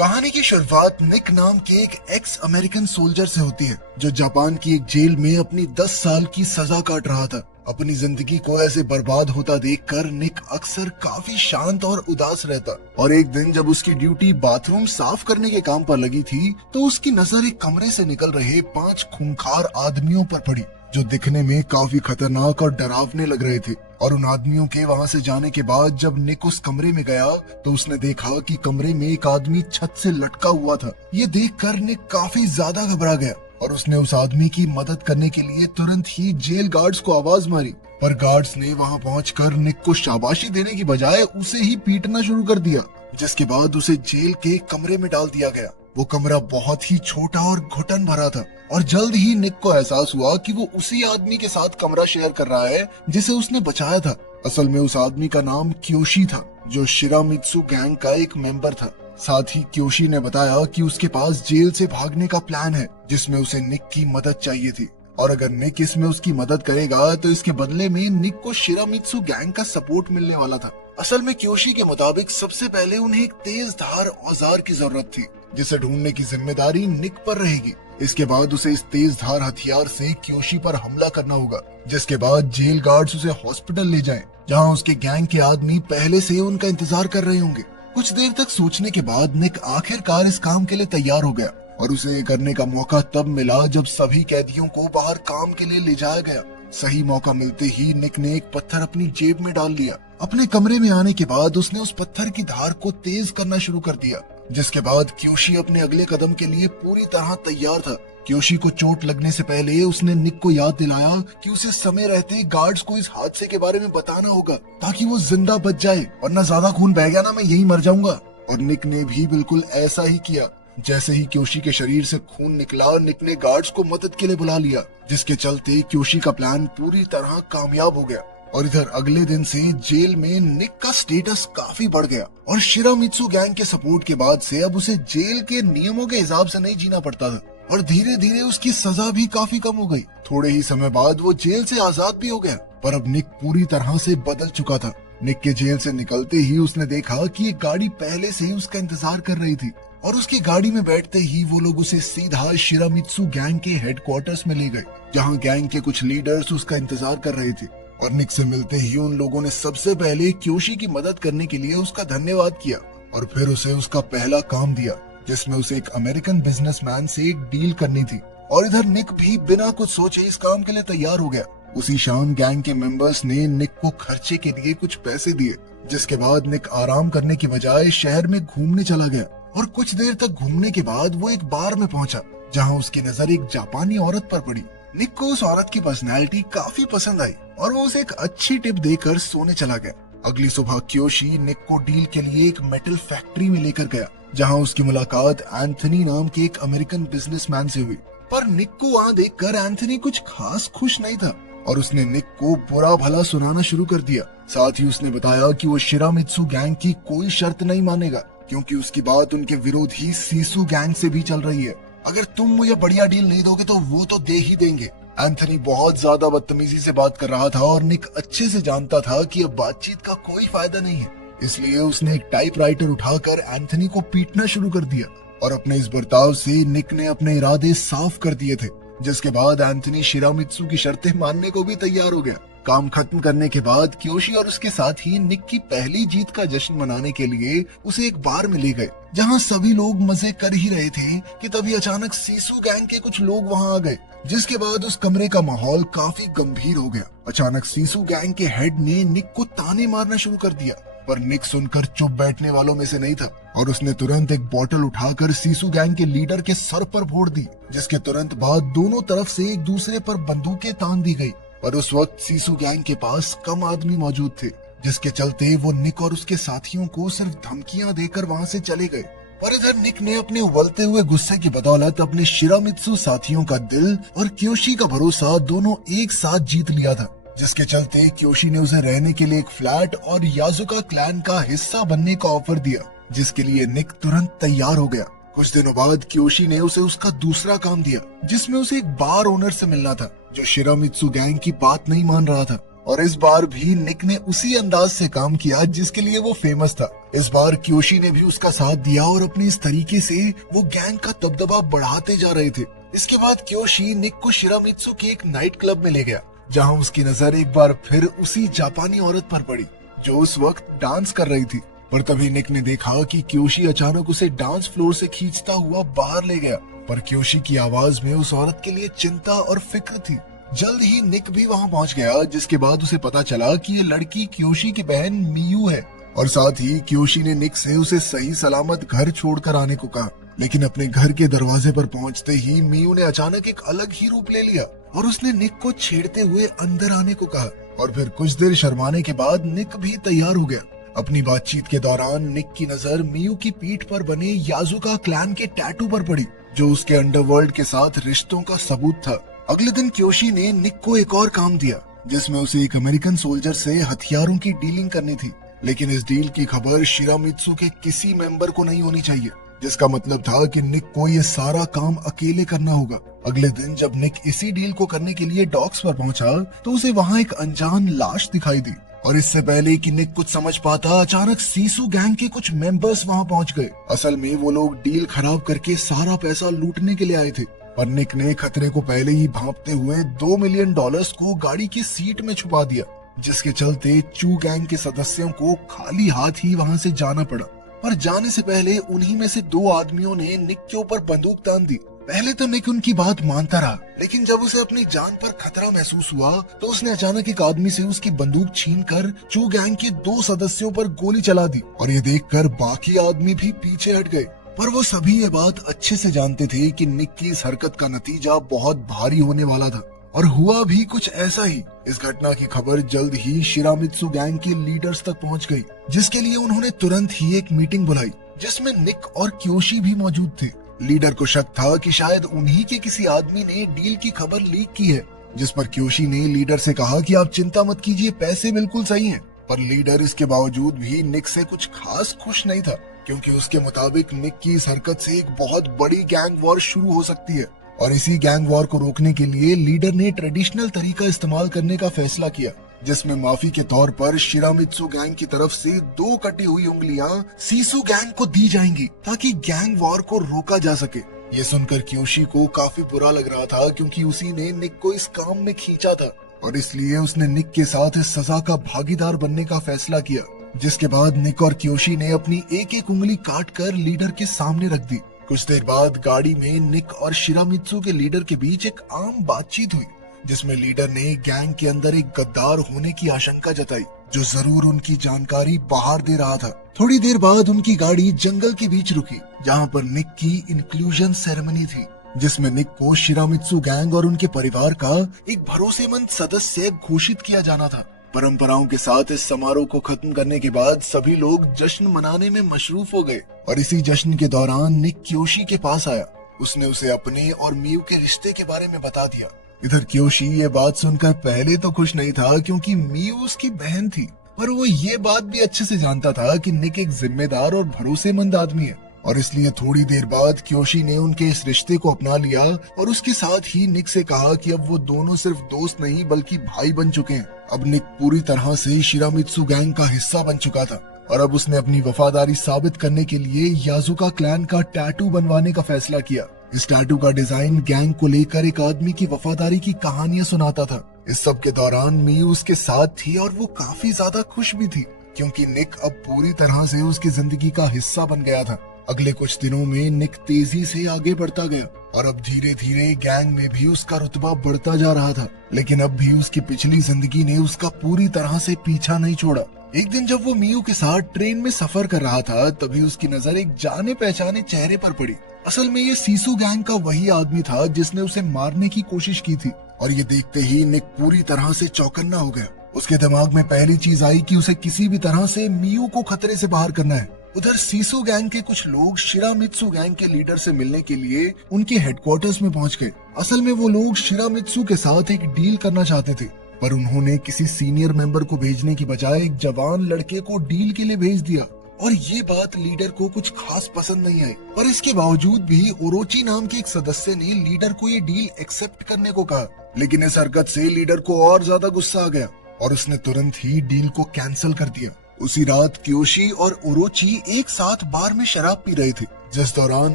कहानी की शुरुआत निक नाम के एक एक्स अमेरिकन सोल्जर से होती है जो जापान की एक जेल में अपनी 10 साल की सजा काट रहा था। अपनी जिंदगी को ऐसे बर्बाद होता देखकर निक अक्सर काफी शांत और उदास रहता और एक दिन जब उसकी ड्यूटी बाथरूम साफ करने के काम पर लगी थी तो उसकी नजर एक कमरे से निकल रहे 5 खूंखार आदमियों पर पड़ी जो दिखने में काफी खतरनाक और डरावने लग रहे थे। और उन आदमियों के वहां से जाने के बाद जब निक उस कमरे में गया तो उसने देखा कि कमरे में एक आदमी छत से लटका हुआ था। ये देखकर निक काफी ज्यादा घबरा गया और उसने उस आदमी की मदद करने के लिए तुरंत ही जेल गार्ड्स को आवाज मारी, पर गार्ड्स ने वहां पहुंचकर निक को शाबाशी देने की बजाय उसे ही पीटना शुरू कर दिया, जिसके बाद उसे जेल के कमरे में डाल दिया गया। वो कमरा बहुत ही छोटा और घुटन भरा था और जल्द ही निक को एहसास हुआ कि वो उसी आदमी के साथ कमरा शेयर कर रहा है जिसे उसने बचाया था। असल में उस आदमी का नाम क्योशी था जो शिरामित्सु गैंग का एक मेंबर था। साथ ही क्योशी ने बताया कि उसके पास जेल से भागने का प्लान है जिसमें उसे निक की मदद चाहिए थी और अगर निक इसमें उसकी मदद करेगा तो इसके बदले में निक को शिरामित्सु गैंग का सपोर्ट मिलने वाला था। असल में क्योशी के मुताबिक सबसे पहले उन्हें एक तेज धार औजार की जरूरत थी जिसे ढूंढने की जिम्मेदारी निक पर रहेगी। इसके बाद उसे इस तेज धार हथियार से क्योशी पर हमला करना होगा, जिसके बाद जेल गार्ड्स उसे हॉस्पिटल ले जाएं, जहां उसके गैंग के आदमी पहले से उनका इंतजार कर रहे होंगे। कुछ देर तक सोचने के बाद निक आखिरकार इस काम के लिए तैयार हो गया और उसे करने का मौका तब मिला जब सभी कैदियों को बाहर काम के लिए ले जाया गया। सही मौका मिलते ही निक ने एक पत्थर अपनी जेब में डाल लिया। अपने कमरे में आने के बाद उसने उस पत्थर की धार को तेज करना शुरू कर दिया, जिसके बाद क्योशी अपने अगले कदम के लिए पूरी तरह तैयार था। क्योशी को चोट लगने से पहले उसने निक को याद दिलाया कि उसे समय रहते गार्ड्स को इस हादसे के बारे में बताना होगा ताकि वो जिंदा बच जाए, वरना ज्यादा खून बह गया ना मैं यही मर जाऊंगा। और निक ने भी बिल्कुल ऐसा ही किया। जैसे ही क्योशी के शरीर से खून निकला, निक ने गार्ड्स को मदद के लिए बुला लिया, जिसके चलते क्योशी का प्लान पूरी तरह कामयाब हो गया। और इधर अगले दिन से जेल में निक का स्टेटस काफी बढ़ गया और शिरामित्सु गैंग के सपोर्ट के बाद से अब उसे जेल के नियमों के हिसाब से नहीं जीना पड़ता था और धीरे धीरे उसकी सजा भी काफी कम हो गई। थोड़े ही समय बाद वो जेल से आजाद भी हो गया, पर अब निक पूरी तरह से बदल चुका था। निक के जेल से निकलते ही उसने देखा कि एक गाड़ी पहले से ही उसका इंतजार कर रही थी और उसकी गाड़ी में बैठते ही वो लोग उसे सीधा शिरामित्सु गैंग के हेडक्वार्टर्स में ले गए, जहां गैंग के कुछ लीडर्स उसका इंतजार कर रहे थे। और निक से मिलते ही उन लोगों ने सबसे पहले क्योशी की मदद करने के लिए उसका धन्यवाद किया और फिर उसे उसका पहला काम दिया, जिसमें उसे एक अमेरिकन बिजनेसमैन से एक डील करनी थी। और इधर निक भी बिना कुछ सोचे इस काम के लिए तैयार हो गया। उसी शाम गैंग के मेंबर्स ने निक को खर्चे के लिए कुछ पैसे दिए, जिसके बाद निक आराम करने की बजाय शहर में घूमने चला गया। और कुछ देर तक घूमने के बाद वो एक बार में पहुंचा, जहां उसकी नजर एक जापानी औरत पर पड़ी। निक को उस औरत की पर्सनैलिटी काफी पसंद आई और वो उसे एक अच्छी टिप देकर सोने चला गया। अगली सुबह क्योशी निक को डील के लिए एक मेटल फैक्ट्री में लेकर गया, जहां उसकी मुलाकात एंथनी नाम के एक अमेरिकन बिजनेसमैन से हुई। पर निक को वहां देखकर एंथनी कुछ खास खुश नहीं था और उसने निक को बुरा भला सुनाना शुरू कर दिया। साथ ही उसने बताया कि वो शिरामित्सु गैंग की कोई शर्त नहीं मानेगा, क्योंकि उसकी बात उनके विरोधी सीसु गैंग से भी चल रही है। अगर तुम मुझे बढ़िया डील नहीं दोगे तो वो तो दे ही देंगे। एंथनी बहुत ज्यादा बदतमीजी से बात कर रहा था और निक अच्छे से जानता था कि अब बातचीत का कोई फायदा नहीं है, इसलिए उसने एक टाइपराइटर उठाकर एंथनी को पीटना शुरू कर दिया। और अपने इस बर्ताव से निक ने अपने इरादे साफ कर दिए थे, जिसके बाद एंथनी शिरामित्सु की शर्तें मानने को भी तैयार हो गया। काम खत्म करने के बाद क्योशी और उसके साथी निक की पहली जीत का जश्न मनाने के लिए उसे एक बार में ले गए, जहां सभी लोग मजे कर ही रहे थे कि तभी अचानक सीसु गैंग के कुछ लोग वहां आ गए, जिसके बाद उस कमरे का माहौल काफी गंभीर हो गया। अचानक सीसु गैंग के हेड ने निक को ताने मारना शुरू कर दिया, पर निक सुनकर चुप बैठने वालों में से नहीं था और उसने तुरंत एक बोतल उठाकर सीसु गैंग के लीडर के सर पर फोड़ दी, जिसके तुरंत बाद दोनों तरफ से एक दूसरे पर बंदूकें तान दी गई। पर उस वक्त सीसु गैंग के पास कम आदमी मौजूद थे, जिसके चलते वो निक और उसके साथियों को सिर्फ धमकियां देकर वहां से चले गए। पर इधर निक ने अपने उबलते हुए गुस्से की बदौलत अपने शिरामित्सु साथियों का दिल और क्योशी का भरोसा दोनों एक साथ जीत लिया था, जिसके चलते क्योशी ने उसे रहने के लिए एक फ्लैट और याजुका क्लैन का हिस्सा बनने का ऑफर दिया, जिसके लिए निक तुरंत तैयार हो गया। कुछ दिनों बाद क्योशी ने उसे उसका दूसरा काम दिया, जिसमें उसे एक बार ओनर से मिलना था जो शिरामित्सु गैंग की बात नहीं मान रहा था और इस बार भी निक ने उसी अंदाज से काम किया जिसके लिए वो फेमस था। इस बार क्योशी ने भी उसका साथ दिया और अपने इस तरीके से वो गैंग का दबदबा बढ़ाते जा रहे थे। इसके बाद क्योशी निक को शिरामित्सु के एक नाइट क्लब में ले गया, जहां उसकी नजर एक बार फिर उसी जापानी औरत पर पड़ी जो उस वक्त डांस कर रही थी। पर तभी निक ने देखा कि क्योशी अचानक उसे डांस फ्लोर से खींचता हुआ बाहर ले गया। पर क्योशी की आवाज में उस औरत के लिए चिंता और फिक्र थी। जल्द ही निक भी वहां पहुंच गया, जिसके बाद उसे पता चला कि ये लड़की क्योशी की बहन मियू है। और साथ ही क्योशी ने निक से उसे सही सलामत घर छोड़कर आने को कहा। लेकिन अपने घर के दरवाजे पर पहुंचते ही मियू ने अचानक एक अलग ही रूप ले लिया और उसने निक को छेड़ते हुए अंदर आने को कहा। और फिर कुछ देर शर्माने के बाद निक भी तैयार हो गया। अपनी बातचीत के दौरान निक की नजर मियू की पीठ पर बने याजुका क्लैन के टैटू पर पड़ी, जो उसके अंडरवर्ल्ड के साथ रिश्तों का सबूत था। अगले दिन क्योशी ने निक को एक और काम दिया, जिसमें उसे एक अमेरिकन सोल्जर से हथियारों की डीलिंग करनी थी। लेकिन इस डील की खबर शिरामित्सु के किसी मेंबर को नहीं होनी चाहिए, जिसका मतलब था कि निक को ये सारा काम अकेले करना होगा। अगले दिन जब निक इसी डील को करने के लिए डॉक्स पर पहुंचा, तो उसे वहां एक अनजान लाश दिखाई दी। और इससे पहले कि निक कुछ समझ पाता, अचानक सीसू गैंग के कुछ मेंबर्स वहां पहुंच गए। असल में वो लोग डील खराब करके सारा पैसा लूटने के लिए आए थे। पर निक ने खतरे को पहले ही भांपते हुए $2 मिलियन को गाड़ी की सीट में छुपा दिया, जिसके चलते चू गैंग के सदस्यों को खाली हाथ ही वहां से जाना पड़ा। पर जाने से पहले उन्हीं में से 2 आदमियों ने निक के ऊपर बंदूक तान दी। पहले तो निक उनकी बात मानता रहा, लेकिन जब उसे अपनी जान पर खतरा महसूस हुआ तो उसने अचानक एक आदमी से उसकी बंदूक छीनकर चू गैंग के 2 सदस्यों पर गोली चला दी। और ये देखकर बाकी आदमी भी पीछे हट गए। पर वो सभी ये बात अच्छे से जानते थे कि निक की इस हरकत का नतीजा बहुत भारी होने वाला था। और हुआ भी कुछ ऐसा ही। इस घटना की खबर जल्द ही शिरामित्सु गैंग के लीडर्स तक पहुंच गई, जिसके लिए उन्होंने तुरंत ही एक मीटिंग बुलाई, जिसमें निक और क्योशी भी मौजूद थे। लीडर को शक था कि शायद उन्हीं के किसी आदमी ने डील की खबर लीक की है, जिस पर क्योशी ने लीडर से कहा कि आप चिंता मत कीजिए, पैसे बिल्कुल सही हैं। पर लीडर इसके बावजूद भी निक से कुछ खास खुश नहीं था, क्योंकि उसके मुताबिक निक की इस हरकत से एक बहुत बड़ी गैंग वॉर शुरू हो सकती है। और इसी गैंग वॉर को रोकने के लिए लीडर ने ट्रेडिशनल तरीका इस्तेमाल करने का फैसला किया, जिसमें माफी के तौर पर शिरामित्सु गैंग की तरफ से 2 कटी हुई उंगलियां सीसू गैंग को दी जाएंगी, ताकि गैंग वॉर को रोका जा सके। ये सुनकर क्योशी को काफी बुरा लग रहा था, क्योंकि उसी ने निक को इस काम में खींचा था और इसलिए उसने निक के साथ इस सजा का भागीदार बनने का फैसला किया। जिसके बाद निक और क्योशी ने अपनी एक उंगली काट कर लीडर के सामने रख दी। कुछ देर बाद गाड़ी में निक और शिरामित्सु के लीडर के बीच एक आम बातचीत हुई, जिसमें लीडर ने गैंग के अंदर एक गद्दार होने की आशंका जताई, जो जरूर उनकी जानकारी बाहर दे रहा था। थोड़ी देर बाद उनकी गाड़ी जंगल के बीच रुकी, जहां पर निक की इंक्लूजन सेरेमनी थी, जिसमें निक को शिरामित्सु गैंग और उनके परिवार का एक भरोसेमंद सदस्य घोषित किया जाना था। परंपराओं के साथ इस समारोह को खत्म करने के बाद सभी लोग जश्न मनाने में मशरूफ हो गए। और इसी जश्न के दौरान निक क्योशी के पास आया। उसने उसे अपने और मियू के रिश्ते के बारे में बता दिया। इधर क्योशी ये बात सुनकर पहले तो खुश नहीं था, क्योंकि मियू उसकी बहन थी। पर वो ये बात भी अच्छे से जानता था कि निक एक जिम्मेदार और भरोसेमंद आदमी है, और इसलिए थोड़ी देर बाद क्योशी ने उनके इस रिश्ते को अपना लिया और उसके साथ ही निक से कहा कि अब वो दोनों सिर्फ दोस्त नहीं बल्कि भाई बन चुके हैं। अब निक पूरी तरह से शिरामित्सु गैंग का हिस्सा बन चुका था और अब उसने अपनी वफादारी साबित करने के लिए याजुका क्लैन का टैटू बनवाने का फैसला किया। इस टैटू का डिजाइन गैंग को लेकर एक आदमी की वफादारी की कहानियां सुनाता था। इस सब के दौरान मियू उसके साथ थी और वो काफी ज्यादा खुश भी थी, क्योंकि निक अब पूरी तरह से उसकी जिंदगी का हिस्सा बन गया था। अगले कुछ दिनों में निक तेजी से आगे बढ़ता गया और अब धीरे धीरे गैंग में भी उसका रुतबा बढ़ता जा रहा था। लेकिन अब भी उसकी पिछली जिंदगी ने उसका पूरी तरह से पीछा नहीं छोड़ा। एक दिन जब वो मियू के साथ ट्रेन में सफर कर रहा था, तभी उसकी नजर एक जाने पहचाने चेहरे पर पड़ी। असल में ये सीसू गैंग का वही आदमी था जिसने उसे मारने की कोशिश की थी। और ये देखते ही निक पूरी तरह से चौकन्ना हो गया। उसके दिमाग में पहली चीज आई कि उसे किसी भी तरह से मियू को खतरे से बाहर करना है। उधर सीसू गैंग के कुछ लोग शिरामित्सु गैंग के लीडर से मिलने के लिए उनके हेडक्वार्टर्स में पहुंच गए। असल में वो लोग शिरामित्सु के साथ एक डील करना चाहते थे, पर उन्होंने किसी सीनियर मेंबर को भेजने की बजाय एक जवान लड़के को डील के लिए भेज दिया। और ये बात लीडर को कुछ खास पसंद नहीं आई। पर इसके बावजूद भी ओरोची नाम के एक सदस्य ने लीडर को ये डील एक्सेप्ट करने को कहा। लेकिन इस हरकत से लीडर को और ज्यादा गुस्सा आ गया और उसने तुरंत ही डील को कैंसिल कर दिया। उसी रात क्योशी और ओरोची एक साथ बार में शराब पी रहे थे, जिस दौरान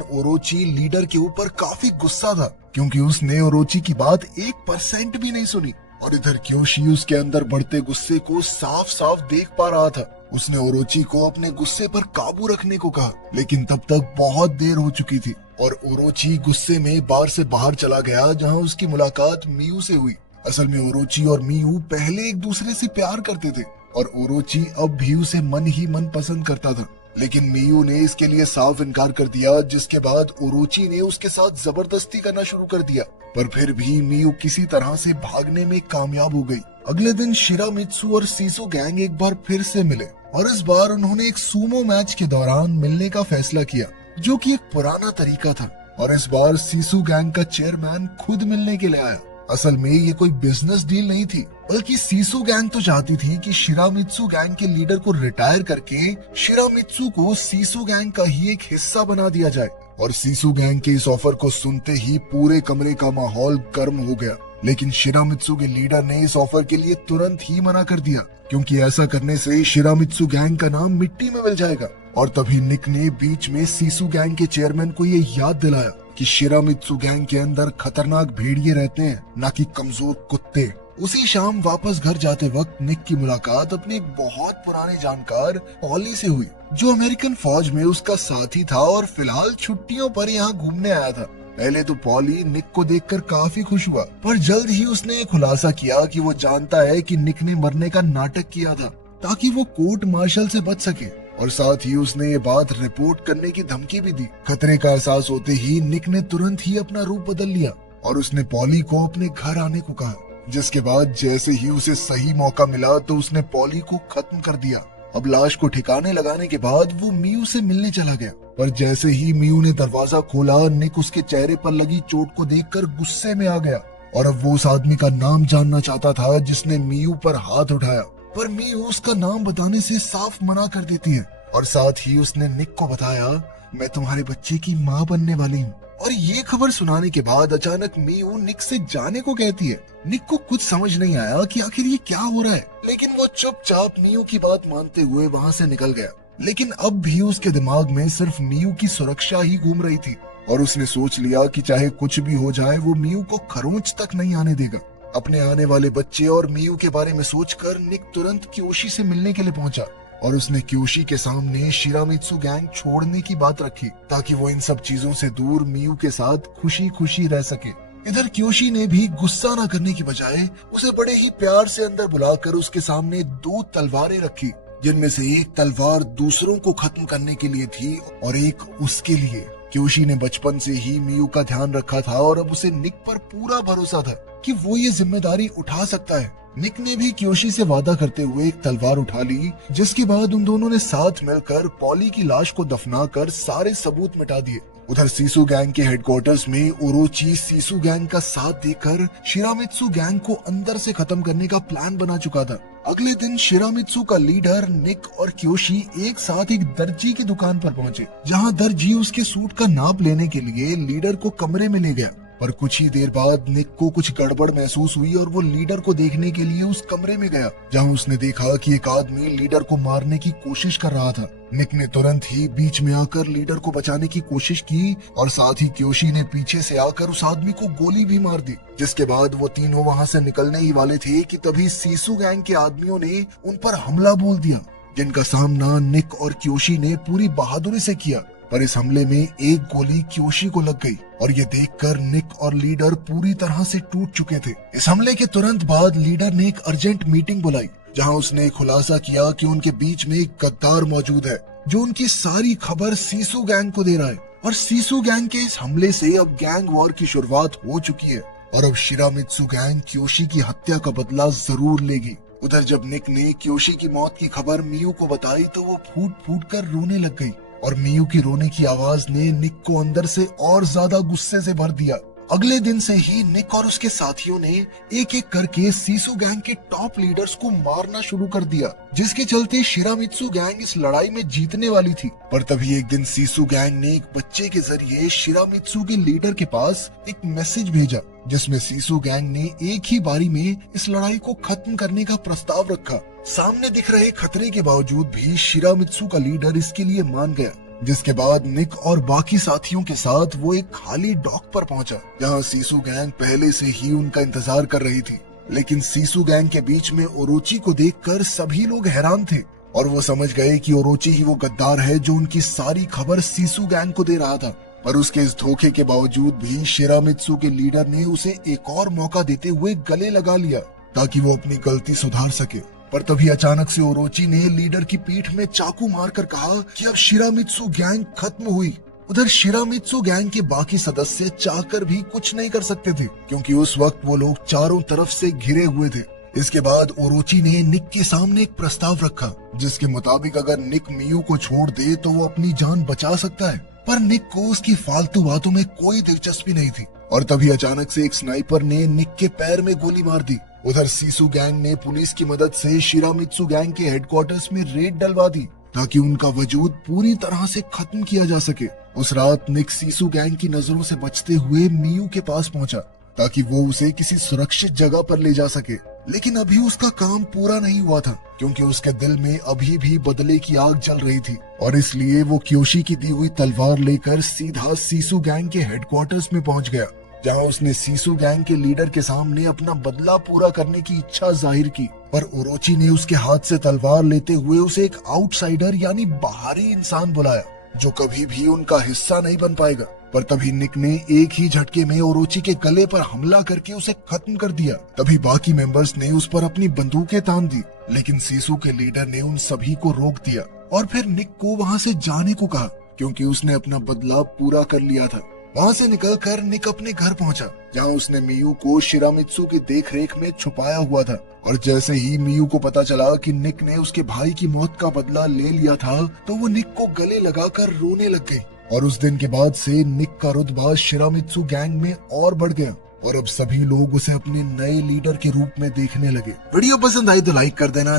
ओरोची लीडर के ऊपर काफी गुस्सा था क्योंकि उसने ओरोची की बात 1% भी नहीं सुनी। और इधर क्योशी उसके अंदर बढ़ते गुस्से को साफ साफ देख पा रहा था। उसने ओरोची को अपने गुस्से पर काबू रखने को कहा, लेकिन तब तक बहुत देर हो चुकी थी और ओरोची गुस्से में बार से बाहर चला गया, जहां उसकी मुलाकात मियू से हुई। असल में ओरोची और मियू पहले एक दूसरे से प्यार करते थे और ओरोची अब भी उसे मन ही मन पसंद करता था, लेकिन मियू ने इसके लिए साफ इनकार कर दिया, जिसके बाद ओरोची ने उसके साथ जबरदस्ती करना शुरू कर दिया। पर फिर भी मियू किसी तरह से भागने में कामयाब हो गई। अगले दिन शिरामित्सु और सीसो गैंग एक बार फिर से मिले और इस बार उन्होंने एक सूमो मैच के दौरान मिलने का फैसला किया, जो कि एक पुराना तरीका था। और इस बार सीसु गैंग का चेयरमैन खुद मिलने के लिए आया। असल में ये कोई बिजनेस डील नहीं थी, बल्कि सीसु गैंग तो चाहती थी कि शिरामित्सु गैंग के लीडर को रिटायर करके शिरामित्सु को सीसु गैंग का ही एक हिस्सा बना दिया जाए। और सीसु गैंग के इस ऑफर को सुनते ही पूरे कमरे का माहौल गर्म हो गया, लेकिन शिरामित्सु के लीडर ने इस ऑफर के लिए तुरंत ही मना कर दिया, क्योंकि ऐसा करने से शिरामित्सु गैंग का नाम मिट्टी में मिल जाएगा। और तभी निक ने बीच में सीसु गैंग के चेयरमैन को ये याद दिलाया कि शिरामित्सु गैंग के अंदर खतरनाक भेड़िए रहते हैं, न कि कमजोर कुत्ते। उसी शाम वापस घर जाते वक्त निक की मुलाकात अपने एक बहुत पुराने जानकार पॉली से हुई, जो अमेरिकन फौज में उसका साथी था और फिलहाल छुट्टियों पर यहाँ घूमने आया था। पहले तो पॉली निक को देखकर काफी खुश हुआ, पर जल्द ही उसने खुलासा किया कि वो जानता है कि निक ने मरने का नाटक किया था ताकि वो कोर्ट मार्शल से बच सके, और साथ ही उसने ये बात रिपोर्ट करने की धमकी भी दी। खतरे का एहसास होते ही निक ने तुरंत ही अपना रूप बदल लिया और उसने पॉली को अपने घर आने को कहा, जिसके बाद जैसे ही उसे सही मौका मिला तो उसने पॉली को खत्म कर दिया। अब लाश को ठिकाने लगाने के बाद वो मियू से मिलने चला गया, पर जैसे ही मियू ने दरवाजा खोला, निक उसके चेहरे पर लगी चोट को देखकर गुस्से में आ गया और अब वो उस आदमी का नाम जानना चाहता था जिसने मियू पर हाथ उठाया। पर मियू उसका नाम बताने से साफ मना कर देती है और साथ ही उसने निक को बताया, मैं तुम्हारे बच्चे की माँ बनने वाली हूँ। और ये खबर सुनाने के बाद अचानक मियू निक से जाने को कहती है। निक को कुछ समझ नहीं आया कि आखिर ये क्या हो रहा है, लेकिन वो चुपचाप मियू की बात मानते हुए वहाँ से निकल गया। लेकिन अब भी उसके दिमाग में सिर्फ मियू की सुरक्षा ही घूम रही थी और उसने सोच लिया कि चाहे कुछ भी हो जाए वो मियू को खरोंच तक नहीं आने देगा। अपने आने वाले बच्चे और मियू के बारे में सोचकर निक तुरंत क्योशी से मिलने के लिए पहुंचा और उसने क्योशी के सामने शिरामित्सु गैंग छोड़ने की बात रखी ताकि वो इन सब चीजों से दूर मियू के साथ खुशी खुशी रह सके। इधर क्योशी ने भी गुस्सा न करने की बजाय उसे बड़े ही प्यार से अंदर बुलाकर उसके सामने 2 तलवारें रखी, जिनमें से एक तलवार दूसरों को खत्म करने के लिए थी और एक उसके लिए। क्योशी ने बचपन से ही मियू का ध्यान रखा था और अब उसे निक पर पूरा भरोसा था कि वो ये जिम्मेदारी उठा सकता है। निक ने भी क्योशी से वादा करते हुए एक तलवार उठा ली, जिसके बाद उन दोनों ने साथ मिलकर पॉली की लाश को दफनाकर सारे सबूत मिटा दिए। उधर सीसु गैंग के हेडक्वार्टर्स में ओरोची सीसु गैंग का साथ देकर शिरामित्सु गैंग को अंदर से खत्म करने का प्लान बना चुका था। अगले दिन शिरामित्सु का लीडर निक और क्योशी एक साथ एक दर्जी की दुकान पर पहुंचे, जहां दर्जी उसके सूट का नाप लेने के लिए लीडर को कमरे में ले गया। पर कुछ ही देर बाद निक को कुछ गड़बड़ महसूस हुई और वो लीडर को देखने के लिए उस कमरे में गया, जहां उसने देखा कि एक आदमी लीडर को मारने की कोशिश कर रहा था। निक ने तुरंत ही बीच में आकर लीडर को बचाने की कोशिश की और साथ ही क्योशी ने पीछे से आकर उस आदमी को गोली भी मार दी। जिसके बाद वो तीनों वहां से निकलने ही वाले थे कि तभी सीसु गैंग के आदमियों ने उन पर हमला बोल दिया, जिनका सामना निक और क्योशी ने पूरी बहादुरी से किया। पर इस हमले में एक गोली क्योशी को लग गई और ये देखकर निक और लीडर पूरी तरह से टूट चुके थे। इस हमले के तुरंत बाद लीडर ने एक अर्जेंट मीटिंग बुलाई, जहां उसने खुलासा किया कि उनके बीच में एक गद्दार मौजूद है जो उनकी सारी खबर सीसु गैंग को दे रहा है और सीसु गैंग के इस हमले से अब गैंग वॉर की शुरुआत हो चुकी है और अब शिरामित्सु गैंग क्योशी की हत्या का बदला जरूर लेगी। उधर जब निक ने क्योशी की मौत की खबर मियू को बताई तो वो फूट फूट कर रोने लग गई और मियू की रोने की आवाज ने निक को अंदर से और ज्यादा गुस्से से भर दिया। अगले दिन से ही निक और उसके साथियों ने एक एक करके सीसु गैंग के टॉप लीडर्स को मारना शुरू कर दिया, जिसके चलते शिरामित्सु गैंग इस लड़ाई में जीतने वाली थी। पर तभी एक दिन सीसु गैंग ने एक बच्चे के जरिए शिरामित्सु के लीडर के पास एक मैसेज भेजा, जिसमें सीसू गैंग ने एक ही बारी में इस लड़ाई को खत्म करने का प्रस्ताव रखा। सामने दिख रहे खतरे के बावजूद भी शिरामित्सु का लीडर इसके लिए मान गया, जिसके बाद निक और बाकी साथियों के साथ वो एक खाली डॉक पर पहुंचा, जहां सीसू गैंग पहले से ही उनका इंतजार कर रही थी। लेकिन सीसू गैंग के बीच में ओरोची को देखकर सभी लोग हैरान थे और वो समझ गए कि ओरोची ही वो गद्दार है जो उनकी सारी खबर सीसू गैंग को दे रहा था। पर उसके इस धोखे के बावजूद भी शिरामित्सु के लीडर ने उसे एक और मौका देते हुए गले लगा लिया ताकि वो अपनी गलती सुधार सके। पर तभी अचानक से ओरोची ने लीडर की पीठ में चाकू मारकर कहा कि अब शिरामित्सु गैंग खत्म हुई। उधर शिरामित्सु गैंग के बाकी सदस्य चाहकर भी कुछ नहीं कर सकते थे, क्योंकि उस वक्त वो लोग चारों तरफ से घिरे हुए थे। इसके बाद ओरोची ने निक के सामने एक प्रस्ताव रखा, जिसके मुताबिक अगर निक मियू को छोड़ दे तो वो अपनी जान बचा सकता है। पर निक को उसकी फालतू बातों में कोई दिलचस्पी नहीं थी और तभी अचानक से एक स्नाइपर ने निक के पैर में गोली मार दी। उधर सीसू गैंग ने पुलिस की मदद से शिरामित्सु गैंग के हेडक्वार्टर्स में रेड डलवा दी ताकि उनका वजूद पूरी तरह से खत्म किया जा सके। उस रात निक सीसू गैंग की नजरों से बचते हुए मियू के पास पहुंचा ताकि वो उसे किसी सुरक्षित जगह पर ले जा सके। लेकिन अभी उसका काम पूरा नहीं हुआ था, क्योंकि उसके दिल में अभी भी बदले की आग जल रही थी और इसलिए वो क्योशी की दी हुई तलवार लेकर सीधा सीसू गैंग के हेडक्वार्टर्स में पहुंच गया, जहां उसने सीसू गैंग के लीडर के सामने अपना बदला पूरा करने की इच्छा जाहिर की। पर ओरोची ने उसके हाथ से तलवार लेते हुए उसे एक आउटसाइडर यानी बाहरी इंसान बुलाया, जो कभी भी उनका हिस्सा नहीं बन पाएगा। पर तभी निक ने एक ही झटके में ओरोची के गले पर हमला करके उसे खत्म कर दिया। तभी बाकी मेंबर्स ने उस पर अपनी बंदूकें तान दी, लेकिन सीसू के लीडर ने उन सभी को रोक दिया और फिर निक को वहां से जाने को कहा, क्योंकि उसने अपना बदला पूरा कर लिया था। वहां से निकलकर निक अपने घर पहुंचा, जहां उसने मियू को शिरामित्सु की देखरेख में छुपाया हुआ था। और जैसे ही मियू को पता चला कि निक ने उसके भाई की मौत का बदला ले लिया था, तो वो निक को गले लगाकर रोने लग गई। और उस दिन के बाद से निक का रुतबा शिरामित्सु गैंग में और बढ़ गया और अब सभी लोग उसे अपने नए लीडर के रूप में देखने लगे। वीडियो पसंद आई तो लाइक कर देना।